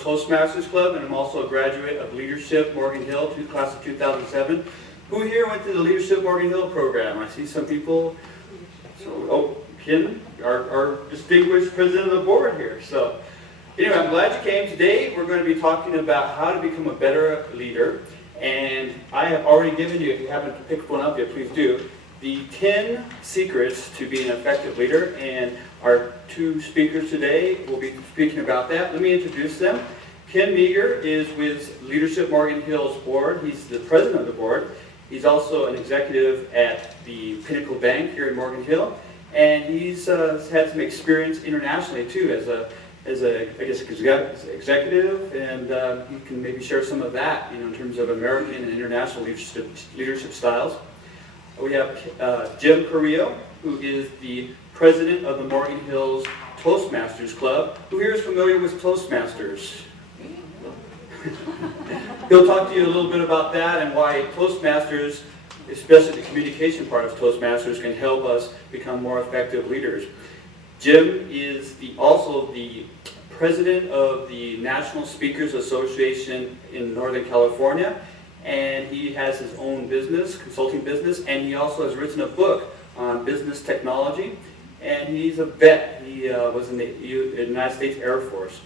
Toastmasters Club, and I'm also a graduate of Leadership Morgan Hill, class of 2007. Who here went to the Leadership Morgan Hill program? I see some people. So, oh, Kim, our distinguished president of the board here. So, anyway, I'm glad you came. Today we're going to be talking about how to become a better leader. And I have already given you, if you haven't picked one up yet, please do, the 10 secrets to being an effective leader. And our two speakers today will be speaking about that. Let me introduce them. Ken Meager is with Leadership Morgan Hill's board. He's the president of the board. He's also an executive at the Pinnacle Bank here in Morgan Hill. And he's had some experience internationally too as a I guess executive, and he can maybe share some of that, in terms of American and international leadership styles. We have Jim Carrillo, who is the president of the Morgan Hills Toastmasters Club. Who here is familiar with Toastmasters? He'll talk to you a little bit about that and why Toastmasters, especially the communication part of Toastmasters, can help us become more effective leaders. Jim is also the president of the National Speakers Association in Northern California, and he has his own business, consulting business, and he also has written a book on business technology, and he's a vet. He was in the United States Air Force.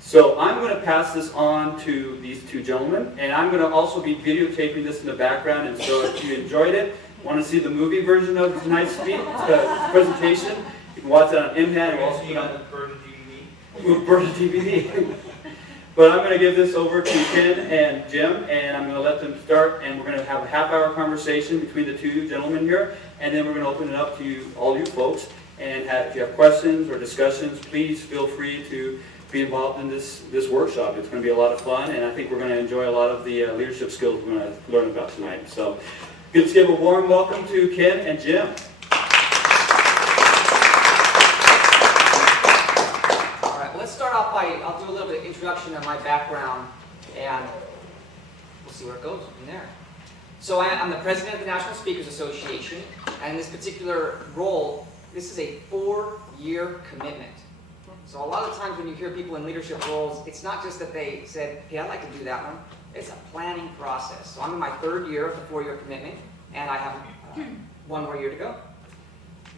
So I'm going to pass this on to these two gentlemen, and I'm going to also be videotaping this in the background, and so if you enjoyed it, want to see the movie version of tonight's presentation, you can watch it on MHAT. We'll also put on We'll burn a DVD. But I'm going to give this over to Ken and Jim, and I'm going to let them start, and we're going to have a half-hour conversation between the two gentlemen here, and then we're going to open it up to all you folks. And if you have questions or discussions, please feel free to be involved in this workshop. It's going to be a lot of fun, and I think we're going to enjoy a lot of the leadership skills we're going to learn about tonight. So let's give a warm welcome to Ken and Jim. I'll do a little bit of introduction on my background, and we'll see where it goes from there. So I'm the president of the National Speakers Association, and in this particular role, this is a 4-year commitment. So a lot of times when you hear people in leadership roles, it's not just that they said, hey, I'd like to do that one. It's a planning process. So I'm in my 3rd year of the 4-year commitment, and I have 1 more year to go.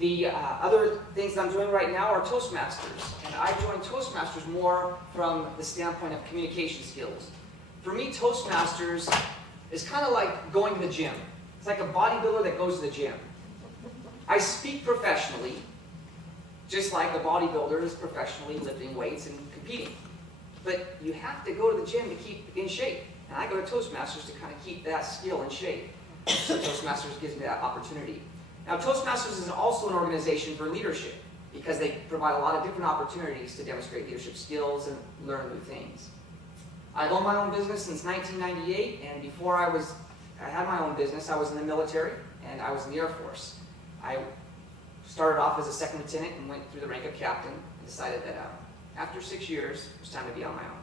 The other things that I'm doing right now are Toastmasters, and I joined Toastmasters more from the standpoint of communication skills. For me, Toastmasters is kind of like going to the gym. It's like a bodybuilder that goes to the gym. I speak professionally, just like a bodybuilder is professionally lifting weights and competing. But you have to go to the gym to keep in shape, and I go to Toastmasters to kind of keep that skill in shape. So Toastmasters gives me that opportunity. Now, Toastmasters is also an organization for leadership because they provide a lot of different opportunities to demonstrate leadership skills and learn new things. I've owned my own business since 1998, and before I had my own business, I was in the military and I was in the Air Force. I started off as a 2nd lieutenant and went through the rank of captain and decided that after 6 years, it was time to be on my own.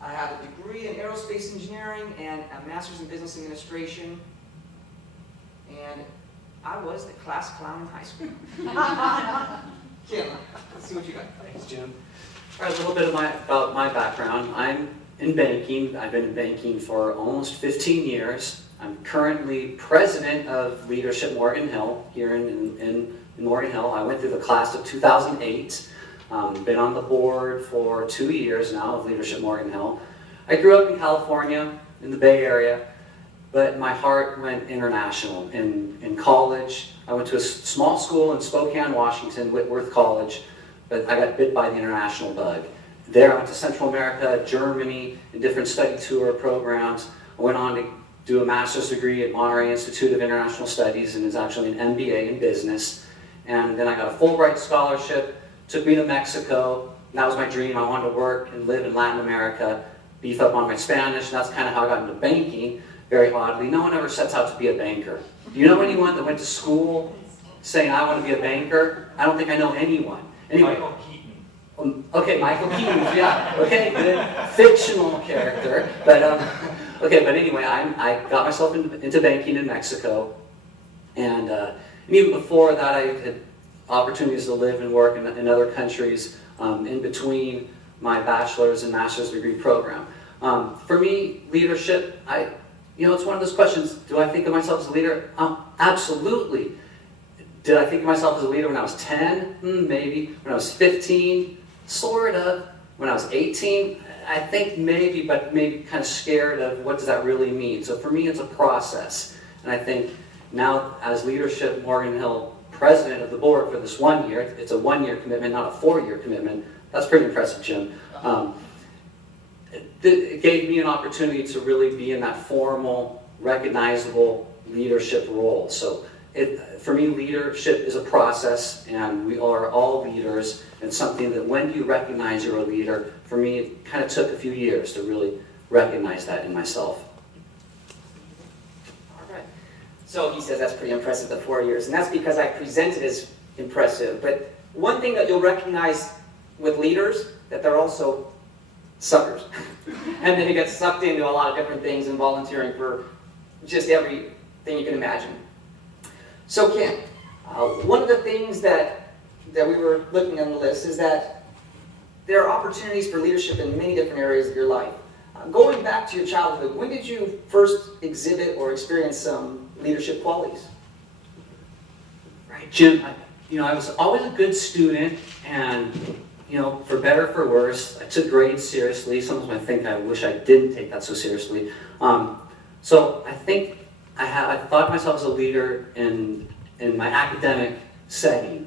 I have a degree in aerospace engineering and a master's in business administration, and I was the class clown in high school. Kim, let's see what you got. Thanks, Jim. All right, a little bit about my background. I'm in banking. I've been in banking for almost 15 years. I'm currently president of Leadership Morgan Hill here in Morgan Hill. I went through the class of 2008. Been on the board for 2 years now of Leadership Morgan Hill. I grew up in California, in the Bay Area, but my heart went international. In college, I went to a small school in Spokane, Washington, Whitworth College, but I got bit by the international bug. There I went to Central America, Germany, in different study tour programs. I went on to do a master's degree at Monterey Institute of International Studies, and is actually an MBA in business. And then I got a Fulbright scholarship, took me to Mexico. That was my dream. I wanted to work and live in Latin America, beef up on my Spanish, and that's kind of how I got into banking. Very oddly, no one ever sets out to be a banker. Do you know anyone that went to school saying, I want to be a banker? I don't think I know anyone. Anyway, Michael Keaton. Okay, Michael Keaton, yeah. Okay, good. Fictional character. But, okay, but anyway, I got myself into banking in Mexico. And even before that, I had opportunities to live and work in other countries in between my bachelor's and master's degree program. For me, leadership, it's one of those questions, do I think of myself as a leader? Absolutely. Did I think of myself as a leader when I was 10? Maybe. When I was 15? Sort of. When I was 18? I think maybe, but maybe kind of scared of what does that really mean. So for me, it's a process. And I think now as Leadership Morgan Hill president of the board for this 1 year, it's a 1 year commitment, not a 4-year commitment. That's pretty impressive, Jim. It gave me an opportunity to really be in that formal, recognizable leadership role. So for me, leadership is a process, and we are all leaders. It's something that when you recognize you're a leader, for me, it kind of took a few years to really recognize that in myself. All right. So he says that's pretty impressive, the 4 years, and that's because I presented as impressive. But one thing that you'll recognize with leaders, that they're also suckers. And then they get sucked into a lot of different things and volunteering for just everything you can imagine. So Kim, one of the things that we were looking on the list is that there are opportunities for leadership in many different areas of your life. Going back to your childhood, when did you first exhibit or experience some leadership qualities? Right, Jim, I was always a good student, and for better or for worse, I took grades seriously. Sometimes I think I wish I didn't take that so seriously. So I think I thought of myself as a leader in my academic setting,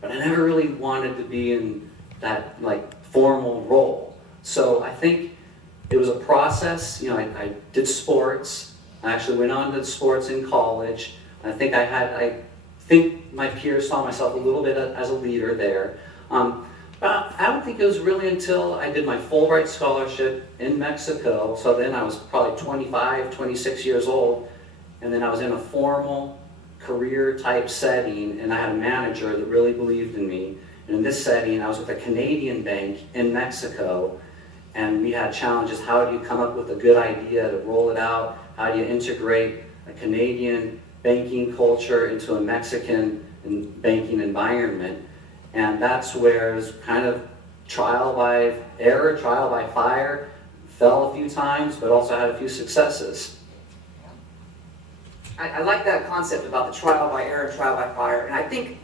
but I never really wanted to be in that formal role. So I think it was a process. I did sports. I actually went on to sports in college. I think I think my peers saw myself a little bit as a leader there. But I don't think it was really until I did my Fulbright scholarship in Mexico, so then I was probably 25, 26 years old, and then I was in a formal career type setting, and I had a manager that really believed in me. And in this setting, I was with a Canadian bank in Mexico, and we had challenges. How do you come up with a good idea to roll it out? How do you integrate a Canadian banking culture into a Mexican banking environment? And that's where it's kind of trial by error, trial by fire. Fell a few times, but also had a few successes. I like that concept about the trial by error and trial by fire. And I think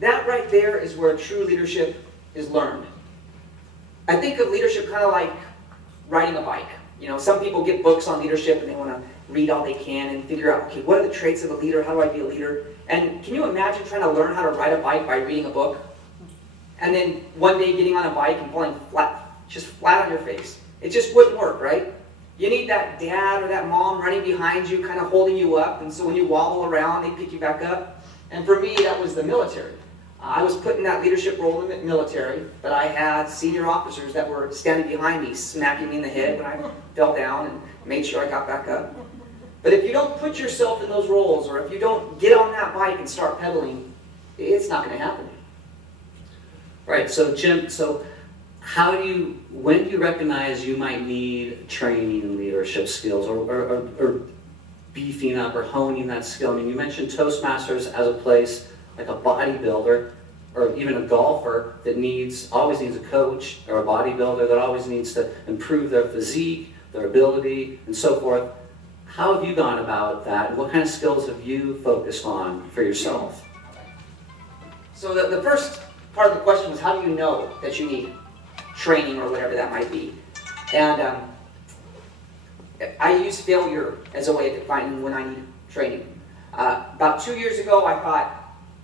that right there is where true leadership is learned. I think of leadership kind of like riding a bike. Some people get books on leadership and they want to read all they can and figure out, okay, what are the traits of a leader? How do I be a leader? And can you imagine trying to learn how to ride a bike by reading a book? And then one day getting on a bike and falling flat on your face. It just wouldn't work, right? You need that dad or that mom running behind you, kind of holding you up, and so when you wobble around, they pick you back up. And for me, that was the military. I was put in that leadership role in the military, but I had senior officers that were standing behind me, smacking me in the head when I fell down and made sure I got back up. But if you don't put yourself in those roles, or if you don't get on that bike and start pedaling, it's not going to happen. Right, so Jim, when do you recognize you might need training in leadership skills or beefing up or honing that skill? I mean, you mentioned Toastmasters as a place, like a bodybuilder or even a golfer that always needs a coach, or a bodybuilder that always needs to improve their physique, their ability, and so forth. How have you gone about that, and what kind of skills have you focused on for yourself? So the first part of the question was, how do you know that you need training or whatever that might be? And I use failure as a way of defining when I need training. About 2 years ago, I thought,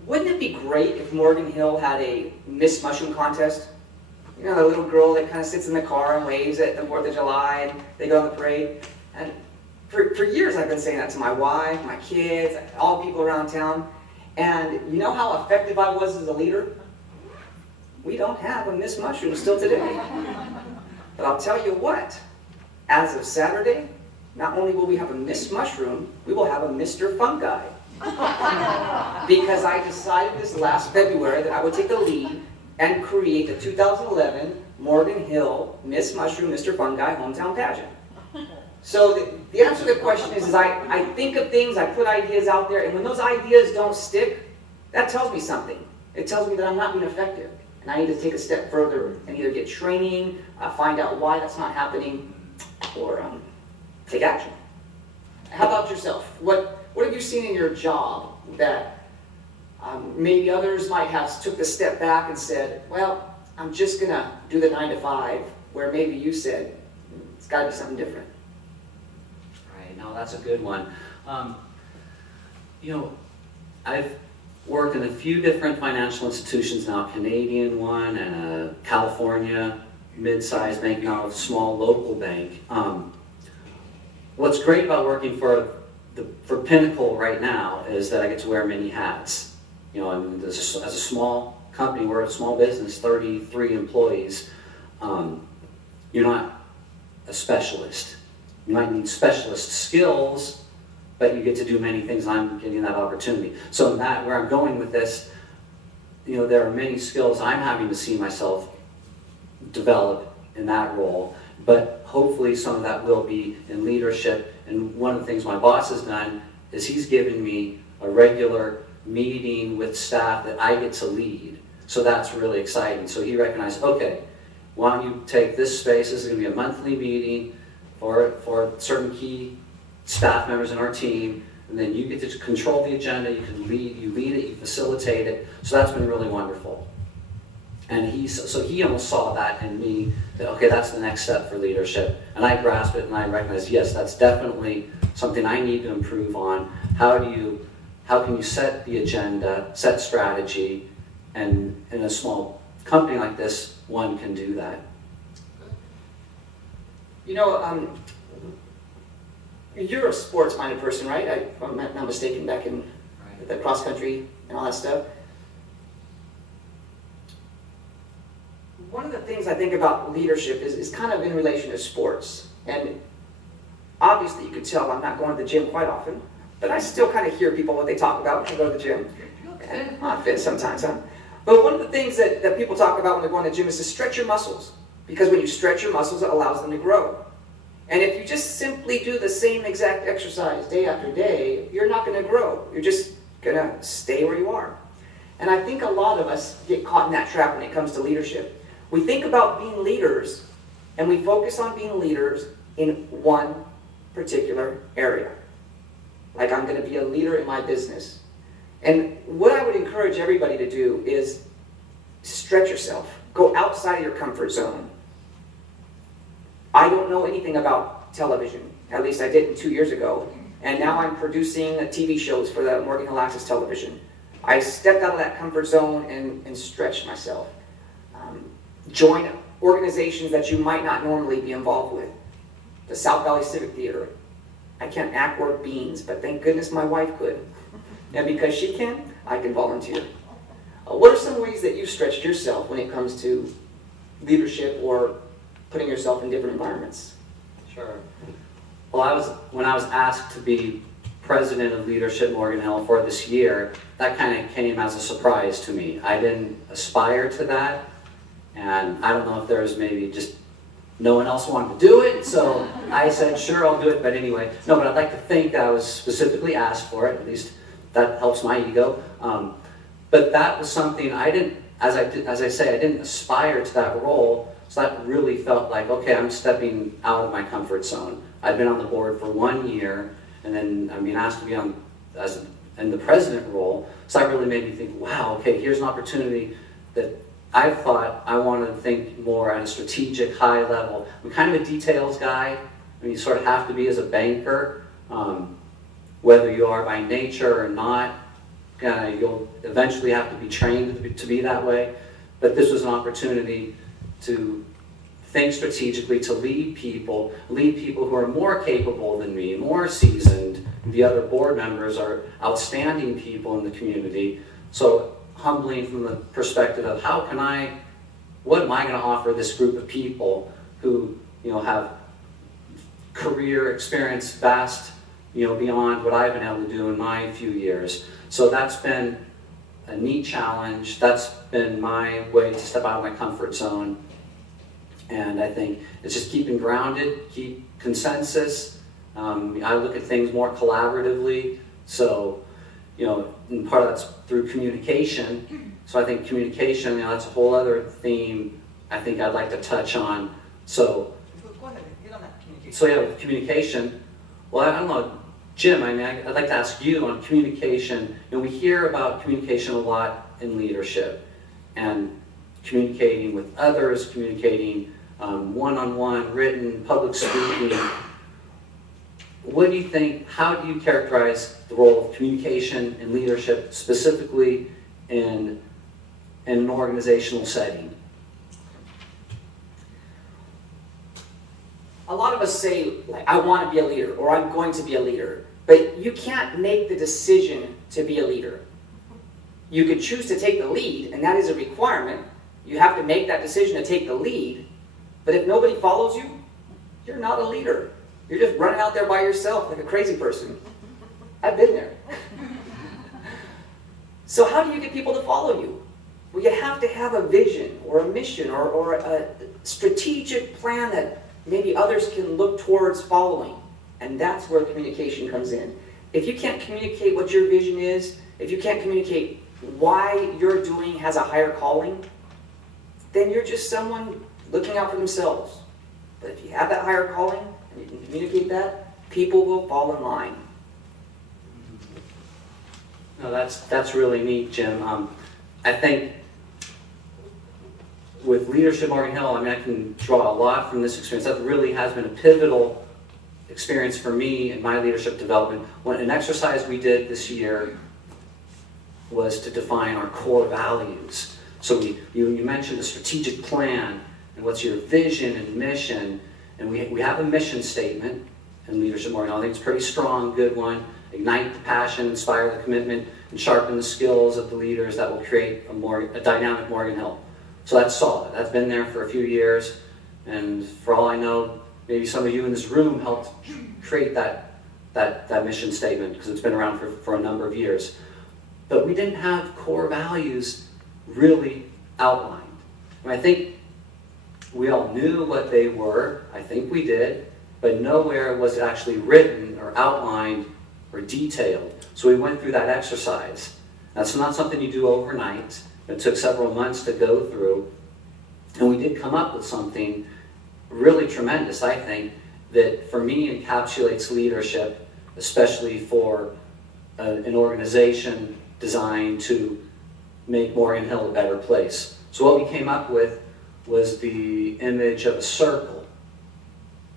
wouldn't it be great if Morgan Hill had a Miss Mushroom contest? The little girl that kind of sits in the car and waves at the 4th of July, and they go on the parade. And for years, I've been saying that to my wife, my kids, all people around town. And you know how effective I was as a leader? We don't have a Miss Mushroom still today. But I'll tell you what, as of Saturday, not only will we have a Miss Mushroom, we will have a Mr. Fungi. Because I decided this last February that I would take the lead and create the 2011 Morgan Hill Miss Mushroom, Mr. Fungi hometown pageant. So the answer to the question is I think of things, I put ideas out there, and when those ideas don't stick, that tells me something. It tells me that I'm not being effective. and I need to take a step further and either get training, find out why that's not happening, or take action. How about yourself? What have you seen in your job that maybe others might have took the step back and said, well, I'm just going to do the 9 to 5, where maybe you said, it's got to be something different? Right, no, that's a good one. I've worked in a few different financial institutions now, a Canadian one and a California mid-sized bank, now a small local bank. What's great about working for Pinnacle right now is that I get to wear many hats. As a small company, we're a small business, 33 employees. You're not a specialist. You might need specialist skills, but you get to do many things, and I'm getting that opportunity. So where I'm going with this, there are many skills I'm having to see myself develop in that role, but hopefully some of that will be in leadership. And one of the things my boss has done is he's given me a regular meeting with staff that I get to lead. So that's really exciting. So he recognized, okay, why don't you take this space, this is going to be a monthly meeting for certain key staff members in our team, and then you get to control the agenda, you lead it, you facilitate it. So that's been really wonderful. And he almost saw that in me, that okay, that's the next step for leadership. And I grasped it and I recognized, yes, that's definitely something I need to improve on. How can you set the agenda, set strategy, and in a small company like this, one can do that. You're a sports-minded person, right? If I'm not mistaken, back in the cross-country and all that stuff. One of the things I think about leadership is kind of in relation to sports. And obviously you could tell I'm not going to the gym quite often, but I still kind of hear people what they talk about when they go to the gym. And I'm fit sometimes, huh? But one of the things that people talk about when they're going to the gym is to stretch your muscles. Because when you stretch your muscles, it allows them to grow. And if you just simply do the same exact exercise day after day, you're not going to grow. You're just going to stay where you are. And I think a lot of us get caught in that trap when it comes to leadership. We think about being leaders, and we focus on being leaders in one particular area. Like, I'm going to be a leader in my business. And what I would encourage everybody to do is stretch yourself. Go outside of your comfort zone. I don't know anything about television. At least I didn't 2 years ago. And now I'm producing TV shows for the Morgan Hill Access Television. I stepped out of that comfort zone and stretched myself. Join organizations that you might not normally be involved with. The South Valley Civic Theater. I can't act worth beans, but thank goodness my wife could. And because she can, I can volunteer. What are some ways that you've stretched yourself when it comes to leadership or putting yourself in different environments? Sure. Well, when I was asked to be president of Leadership Morgan Hill for this year, that kind of came as a surprise to me. I didn't aspire to that, and I don't know if there was maybe just no one else wanted to do it, so I said, sure, I'll do it. But anyway, no, but I'd like to think I was specifically asked for it. At least that helps my ego. But that was something I didn't, as I say, I didn't aspire to that role. So that really felt like, okay, I'm stepping out of my comfort zone. I've been on the board for 1 year, and then I'm being asked to be in the president role. So that really made me think, wow, okay, here's an opportunity that I thought I wanted to think more at a strategic, high level. I'm kind of a details guy. I mean, you sort of have to be as a banker, whether you are by nature or not. You'll eventually have to be trained to be that way. But this was an opportunity to think strategically, to lead people who are more capable than me, more seasoned. The other board members are outstanding people in the community. So humbling from the perspective of what am I going to offer this group of people who have career experience vast beyond what I've been able to do in my few years. So that's been a neat challenge. That's been my way to step out of my comfort zone. And I think it's just keeping grounded, keep consensus. I look at things more collaboratively. So, and part of that's through communication. So I think communication, that's a whole other theme I think I'd like to touch on. So, Go ahead, hit on that communication. so yeah, with communication, well, I don't know, Jim, I'd like to ask you on communication. We hear about communication a lot in leadership, and communicating with others, communicating one-on-one, written, public speaking. What do you think, how do you characterize the role of communication in leadership, specifically in an organizational setting? A lot of us say, like, I want to be a leader, or I'm going to be a leader, but you can't make the decision to be a leader. You could choose to take the lead, and that is a requirement. You have to make that decision to take the lead, but if nobody follows you, you're not a leader. You're just running out there by yourself like a crazy person. I've been there. So how do you get people to follow you? Well, you have to have a vision or a mission or a strategic plan that maybe others can look towards following. And that's where communication comes in. If you can't communicate what your vision is, if you can't communicate why you're doing has a higher calling, then you're just someone looking out for themselves. But if you have that higher calling and you can communicate that, people will fall in line. No, that's really neat, Jim. I think with Leadership Morgan Hill, I can draw a lot from this experience. That really has been a pivotal experience for me in my leadership development. An exercise we did this year was to define our core values. So you mentioned a strategic plan, and what's your vision and mission, and we have a mission statement in Leadership Morgan Hill. I think it's a pretty strong, good one. Ignite the passion, inspire the commitment, and sharpen the skills of the leaders that will create a dynamic Morgan Hill. So that's solid. That's been there for a few years, and for all I know, maybe some of you in this room helped create that mission statement, because it's been around for a number of years. But we didn't have core values really outlined. I think we all knew what they were. I think we did, but nowhere was it actually written or outlined or detailed. So we went through that exercise. That's not something you do overnight. It took several months to go through, and we did come up with something really tremendous, I think, that for me encapsulates leadership, especially for an organization designed to make Morgan Hill a better place. So what we came up with was the image of a circle.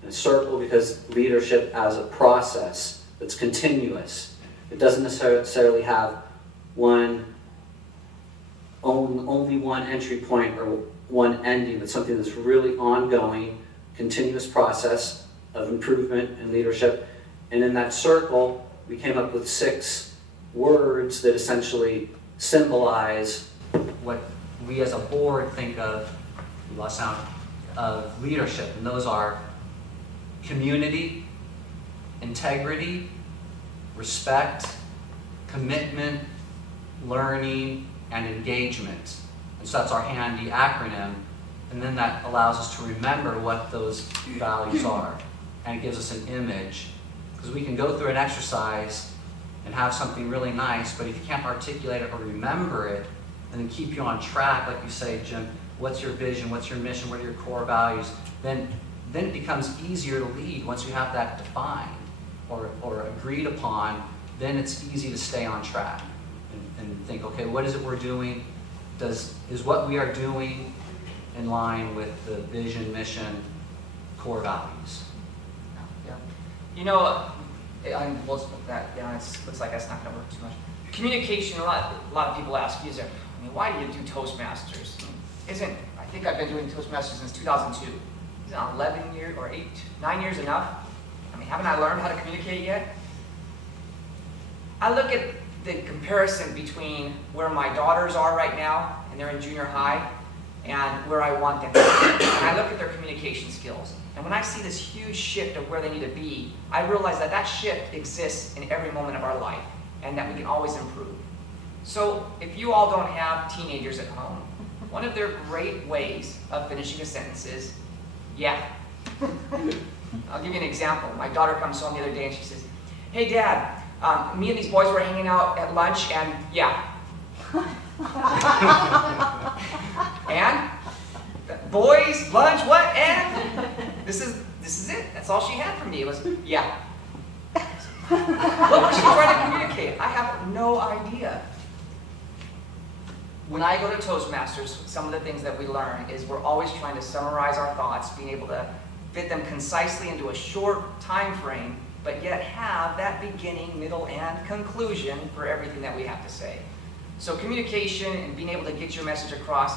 A circle because leadership as a process that's continuous. It doesn't necessarily have only one entry point or one ending, but something that's really ongoing, continuous process of improvement and leadership. And in that circle, we came up with 6 words that essentially symbolize what we as a board think of, of leadership. And those are community, integrity, respect, commitment, learning, and engagement. And so that's our handy acronym. And then that allows us to remember what those values are. And it gives us an image. Because we can go through an exercise and have something really nice, but if you can't articulate it or remember it, and then keep you on track, like you say, Jim, what's your vision, what's your mission, what are your core values, then it becomes easier to lead once you have that defined or agreed upon. Then it's easy to stay on track and think, okay, what is it we're doing? Is what we are doing in line with the vision, mission, core values? Yeah. You know, we'll that, yeah, it looks like that's not going to work too much. Communication, a lot of people ask you, why do you do Toastmasters? I think I've been doing Toastmasters since 2002. Isn't 11 years or 9 years enough? Haven't I learned how to communicate yet? I look at the comparison between where my daughters are right now, and they're in junior high, and where I want them to be. And I look at their communication skills. And when I see this huge shift of where they need to be, I realize that shift exists in every moment of our life, and that we can always improve. So if you all don't have teenagers at home, one of their great ways of finishing a sentence is, yeah. I'll give you an example. My daughter comes home the other day and she says, hey Dad, me and these boys were hanging out at lunch and yeah. And boys, lunch, what? And this is it. That's all she had for me. It was, yeah. What was she trying to communicate? I have no idea. When I go to Toastmasters, some of the things that we learn is we're always trying to summarize our thoughts, being able to fit them concisely into a short time frame, but yet have that beginning, middle, and conclusion for everything that we have to say. So communication and being able to get your message across,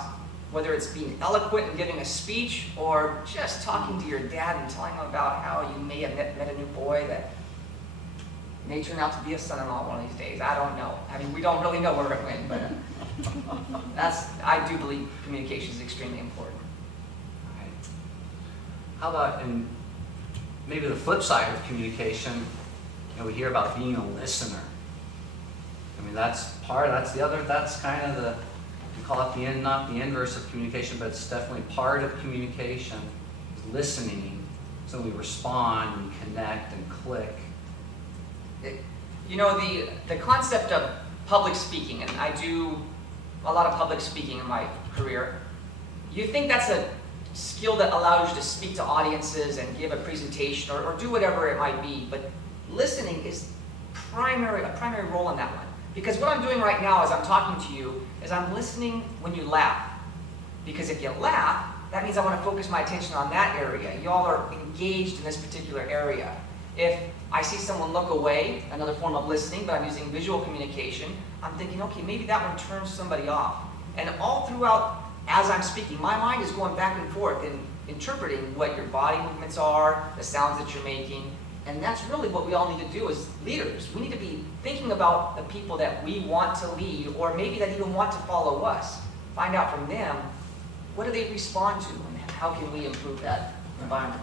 whether it's being eloquent and giving a speech or just talking to your dad and telling him about how you may have met a new boy that may turn out to be a son-in-law one of these days. I don't know. I mean, we don't really know where it went, but I do believe communication is extremely important. All right. How about in maybe the flip side of communication, we hear about being a listener. I mean, that's kind of the, we call it not the inverse of communication, but it's definitely part of communication, is listening. So we respond and connect and click. You know, the concept of public speaking, and I do a lot of public speaking in my career, you think that's a skill that allows you to speak to audiences and give a presentation or do whatever it might be, but listening is a primary role in that one. Because what I'm doing right now as I'm talking to you is I'm listening when you laugh. Because if you laugh, that means I want to focus my attention on that area. Y'all are engaged in this particular area. If I see someone look away, another form of listening, but I'm using visual communication, I'm thinking, okay, maybe that one turns somebody off. And all throughout, as I'm speaking, my mind is going back and forth and interpreting what your body movements are, the sounds that you're making. And that's really what we all need to do as leaders. We need to be thinking about the people that we want to lead, or maybe that even want to follow us. Find out from them, what do they respond to, and how can we improve that environment?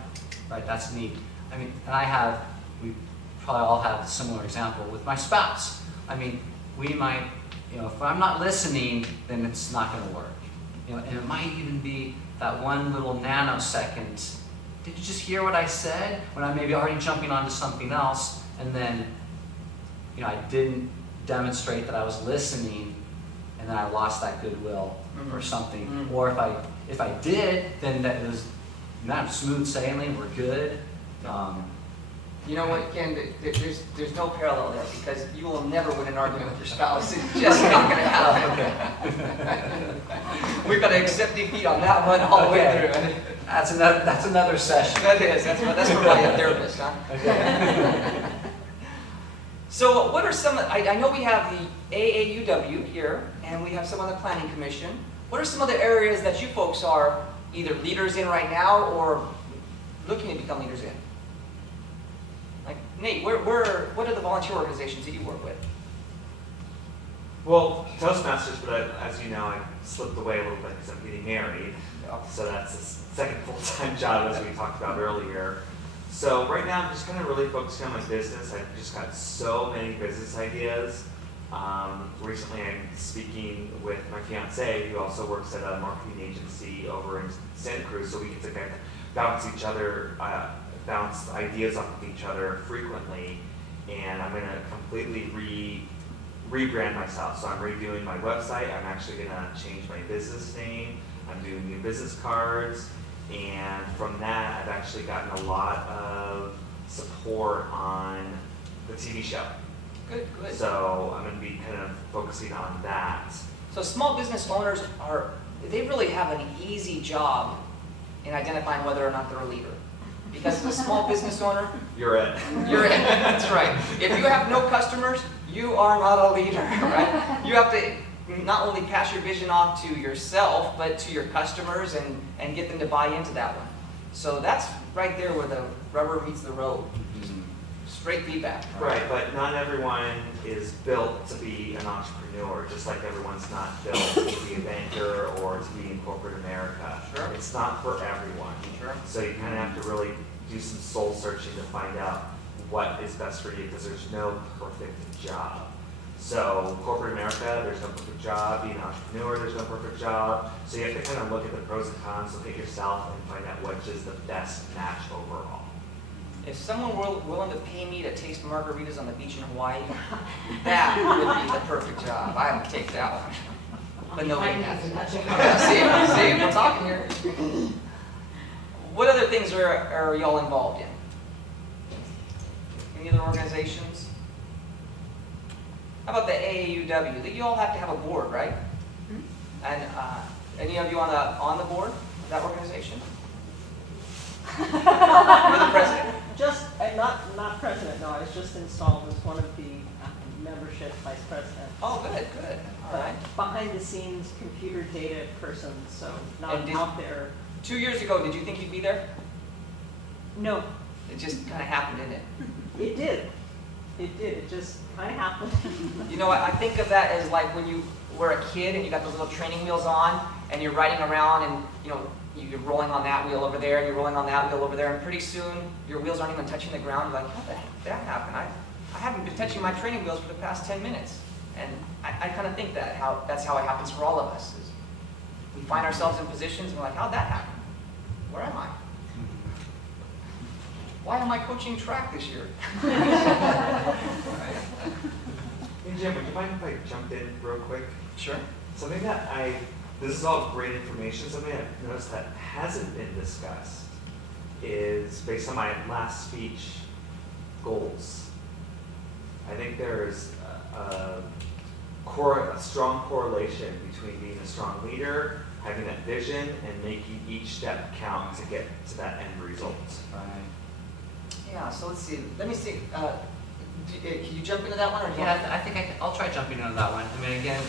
Right, that's neat. I mean, and we probably all have a similar example with my spouse. I mean, we might, if I'm not listening, then it's not going to work. And it might even be that one little nanosecond. Did you just hear what I said? When I may be already jumping onto something else, and then, I didn't demonstrate that I was listening, and then I lost that goodwill or something. Mm-hmm. Or if I did, then that was not smooth sailing. We're good. You know what, Ken, there's no parallel there, because you will never win an argument with your spouse. It's just not going to happen. We've got to accept defeat on that one all the way through. That's another session. That is. That's for my therapist, huh? Okay. So what are some, I know we have the AAUW here, and we have some on the Planning Commission. What are some other areas that you folks are either leaders in right now or looking to become leaders in? Like, Nate, what are the volunteer organizations that you work with? Well, Toastmasters, but as you know, I slipped away a little bit because I'm getting married. So that's a second full-time job, as we talked about earlier. So right now, I'm just kind of really focusing on my business. I've just got so many business ideas. Recently, I'm speaking with my fiance, who also works at a marketing agency over in Santa Cruz, so we get to kind of bounce ideas off of each other frequently. And I'm going to completely rebrand myself. So I'm redoing my website. I'm actually going to change my business name. I'm doing new business cards. And from that, I've actually gotten a lot of support on the TV show. Good. So I'm going to be kind of focusing on that. So small business owners they really have an easy job in identifying whether or not they're a leader. Because as a small business owner, You're it. You're in. That's right. If you have no customers, you are not a leader, right? You have to not only pass your vision off to yourself, but to your customers and get them to buy into that one. So that's right there where the rubber meets the road. Straight feedback. Right, but not everyone is built to be an entrepreneur, just like everyone's not built to be a banker or to be in corporate America. Sure. It's not for everyone. Sure. So you kind of have to really do some soul searching to find out what is best for you, because there's no perfect job. So corporate America, there's no perfect job. Being an entrepreneur, there's no perfect job. So you have to kind of look at the pros and cons, look at yourself, and find out which is the best match overall. If someone were willing to pay me to taste margaritas on the beach in Hawaii, that would be the perfect job. I would take that one. But nobody has. has. See, we're talking here. What other things are y'all involved in? Any other organizations? How about the AAUW? You all have to have a board, right? And any of you on the board of that organization? You're the president? I'm not president, no, I was just installed as one of the membership vice president. Oh, good, good. All right. Behind the scenes computer data person, so not And out there. 2 years ago, did you think you'd be there? No, It just kind of happened, didn't it? it did. It did, it just kind of happened. You know, I think of that as like when you were a kid and you got those little training wheels on and you're riding around and, you know, you're rolling on that wheel over there and you're rolling on that wheel over there, and pretty soon your wheels aren't even touching the ground. You're like, how the heck did that happen? I haven't been touching my training wheels for the past 10 minutes. And I kind of think that's how it happens for all of us. Is we find ourselves in positions and we're like, how'd that happen? Where am I? Why am I coaching track this year? Hey Jim, would you mind if I jumped in real quick? Sure. Something that this is all great information, something I've noticed that hasn't been discussed is, based on my last speech, goals. I think there's a strong correlation between being a strong leader, having that vision, and making each step count to get to that end result. Yeah, so let's see. Let me see. Can you jump into that one? Or do you Yeah, I think I'll try jumping into that one. I mean, again,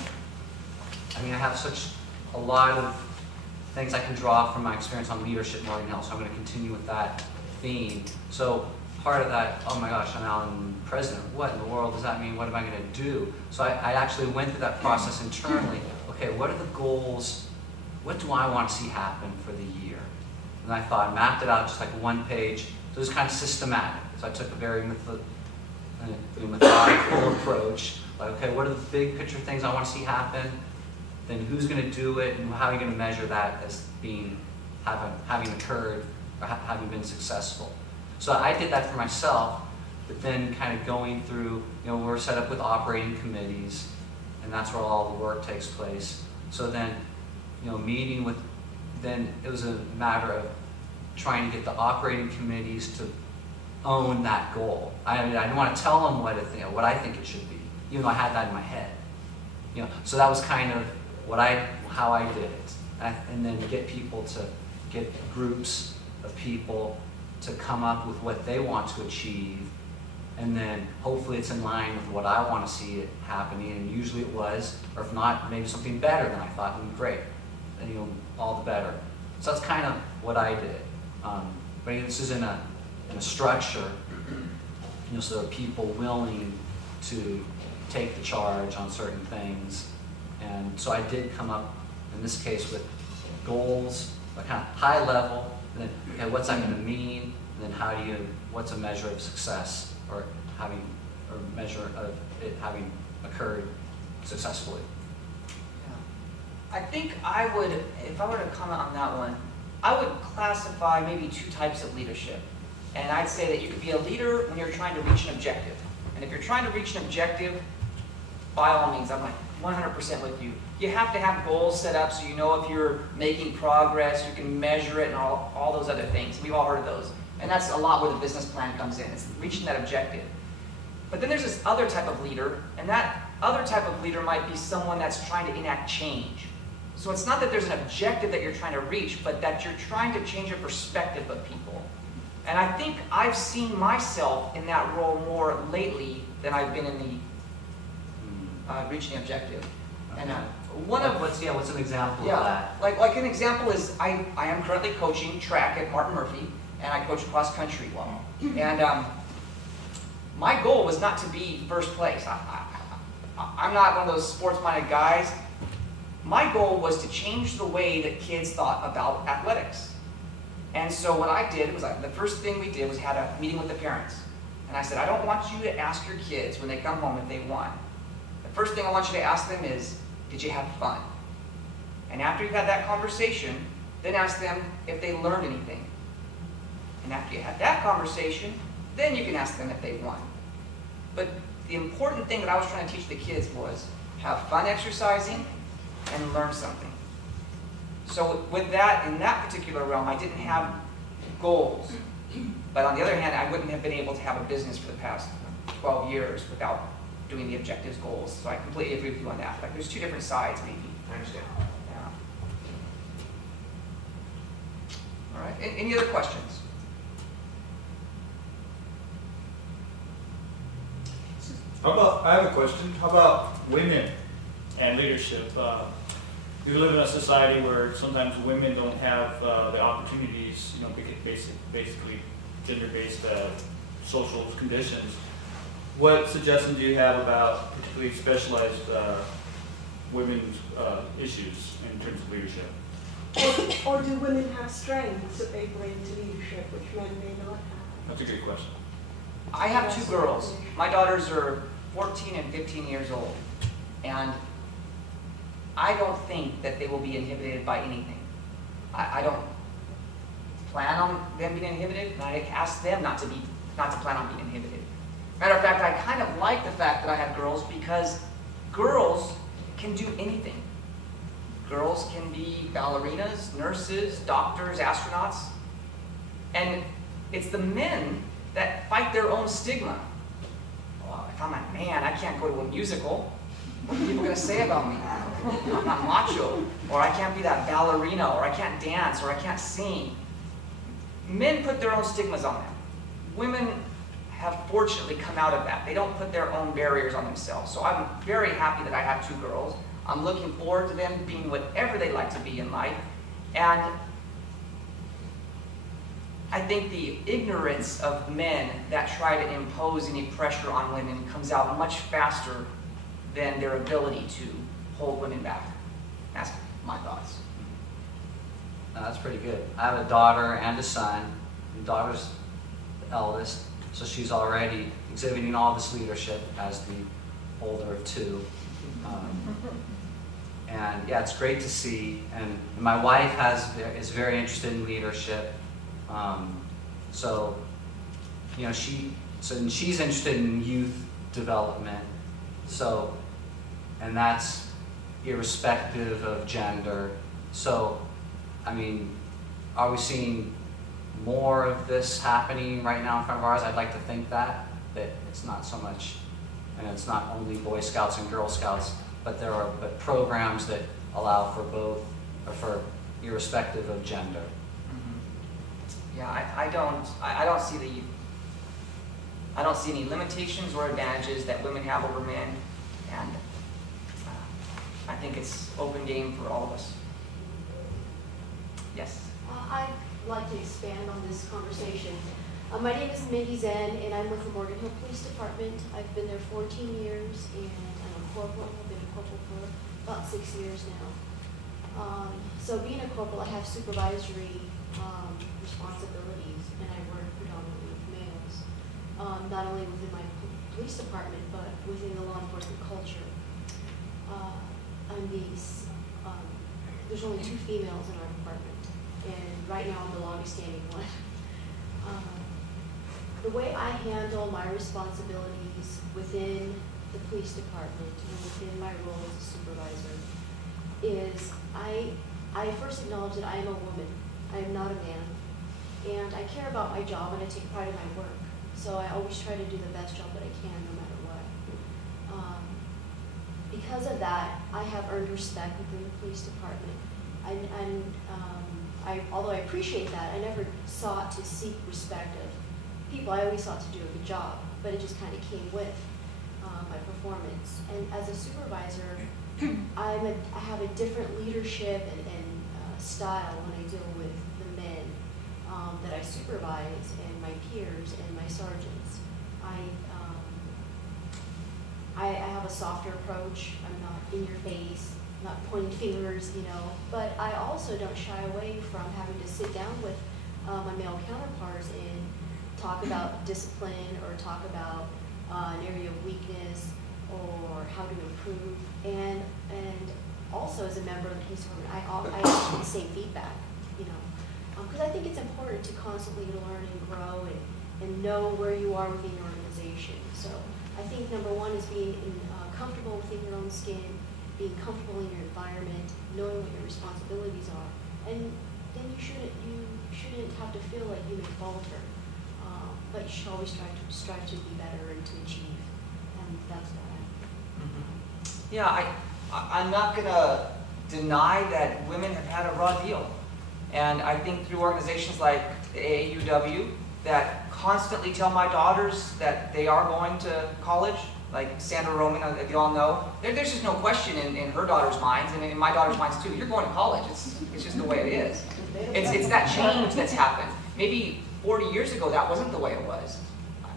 I have such a lot of things I can draw from my experience on leadership in Morgan Hill, so I'm going to continue with that theme. So part of that, oh my gosh, I'm now president. What in the world does that mean? What am I going to do? So I actually went through that process internally. Okay, what are the goals? What do I want to see happen for the year? And I thought, mapped it out just like one page. So it was kind of systematic. So I took a very methodical approach. Like, okay, what are the big picture things I want to see happen? Then who's going to do it, and how are you going to measure that as having occurred or having been successful? So I did that for myself, but then kind of going through, we're set up with operating committees, and that's where all the work takes place. So then, meeting with, then it was a matter of trying to get the operating committees to own that goal. I didn't want to tell them what I think it should be, even though I had that in my head. So that was kind of how I did it, and then get groups of people to come up with what they want to achieve, and then hopefully it's in line with what I want to see it happening. And usually it was, or if not, maybe something better than I thought would be great. And all the better. So that's kind of what I did. But this is in a structure, so there are people willing to take the charge on certain things. And so I did come up, in this case, with goals, but kind of high level, and then, okay, what's that going to mean? And then what's a measure of success, or measure of it having occurred successfully? I think I would, if I were to comment on that one, I would classify maybe two types of leadership. And I'd say that you could be a leader when you're trying to reach an objective. And if you're trying to reach an objective, by all means, I'm like 100% with you. You have to have goals set up so you know if you're making progress, you can measure it, and all those other things. We've all heard of those. And that's a lot where the business plan comes in. It's reaching that objective. But then there's this other type of leader, and that other type of leader might be someone that's trying to enact change. So it's not that there's an objective that you're trying to reach, but that you're trying to change a perspective of people. And I think I've seen myself in that role more lately than I've been in the reaching the objective. And what's an example of that? Like an example is I am currently coaching track at Martin Murphy, and I coach cross country well. And my goal was not to be first place. I'm not one of those sports-minded guys. My goal was to change the way that kids thought about athletics. And so what I did was, the first thing we did was had a meeting with the parents. And I said, I don't want you to ask your kids when they come home if they won. The first thing I want you to ask them is, did you have fun? And after you've had that conversation, then ask them if they learned anything. And after you had that conversation, then you can ask them if they won. But the important thing that I was trying to teach the kids was have fun exercising, and learn something. So with that, in that particular realm, I didn't have goals. But on the other hand, I wouldn't have been able to have a business for the past 12 years without doing the objectives goals. So I completely agree with you on that. Like there's two different sides maybe. I understand. Yeah. All right, any other questions? How about, I have a question, how about women and leadership? We live in a society where sometimes women don't have the opportunities, you know, basically gender-based social conditions. What suggestions do you have about particularly specialized women's issues in terms of leadership? Or do women have strengths that they bring to leadership which men may not have? That's a good question. I have two girls. My daughters are 14 and 15 years old. And I don't think that they will be inhibited by anything. I don't plan on them being inhibited, and I ask them not to plan on being inhibited. Matter of fact, I kind of like the fact that I have girls because girls can do anything. Girls can be ballerinas, nurses, doctors, astronauts. And it's the men that fight their own stigma. Well, if I'm a man, I can't go to a musical. What are people going to say about me? I'm not macho, or I can't be that ballerina, or I can't dance, or I can't sing. Men put their own stigmas on them. Women have fortunately come out of that. They don't put their own barriers on themselves. So I'm very happy that I have two girls. I'm looking forward to them being whatever they like to be in life. And I think the ignorance of men that try to impose any pressure on women comes out much faster than their ability to hold women back. That's my thoughts. No, that's pretty good. I have a daughter and a son. The daughter's the eldest, so she's already exhibiting all this leadership as the older of two. And yeah, it's great to see. And my wife is very interested in leadership. So, you know, she's interested in youth development. So, and that's irrespective of gender. So, I mean, are we seeing more of this happening right now in front of our eyes? I'd like to think that it's not so much, and it's not only Boy Scouts and Girl Scouts, but there are programs that allow for both, or for irrespective of gender. Yeah, I don't see any limitations or advantages that women have over men, and I think it's open game for all of us. Yes. I'd like to expand on this conversation. My name is Mindy Zen, and I'm with the Morgan Hill Police Department. I've been there 14 years, and I'm a corporal. I've been a corporal for about 6 years now. So being a corporal, I have supervisory responsibilities, and I work predominantly with males, not only within my police department, but within the law enforcement culture. There's only 2 females in our department, and right now I'm the longest standing one. The way I handle my responsibilities within the police department and within my role as a supervisor is I first acknowledge that I am a woman. I am not a man. And I care about my job and I take pride in my work. So I always try to do the best job that I can no matter what. Because of that, I have earned respect within the police department. Although I appreciate that, I never sought to seek respect of people. I always sought to do a good job, but it just kind of came with my performance. And as a supervisor, I have a different leadership and style when I deal with the men that I supervise and my peers and my sergeants. I have a softer approach. I'm not in your face, not pointing fingers, but I also don't shy away from having to sit down with my male counterparts and talk about discipline or talk about an area of weakness or how to improve. And also as a member of the police department, I ask for the same feedback, because I think it's important to constantly learn and grow and know where you are within your organization. So I think number one is being comfortable within your own skin being comfortable in your environment, knowing what your responsibilities are, and then you shouldn't have to feel like you may falter, but you should always strive to be better and to achieve, and that's what Yeah, I'm not gonna deny that women have had a raw deal. And I think through organizations like the AAUW that constantly tell my daughters that they are going to college, like Sandra Roman, if you all know, there's just no question in her daughter's minds and in my daughter's minds too. You're going to college. It's just the way it is. It's that change that's happened. Maybe 40 years ago, that wasn't the way it was.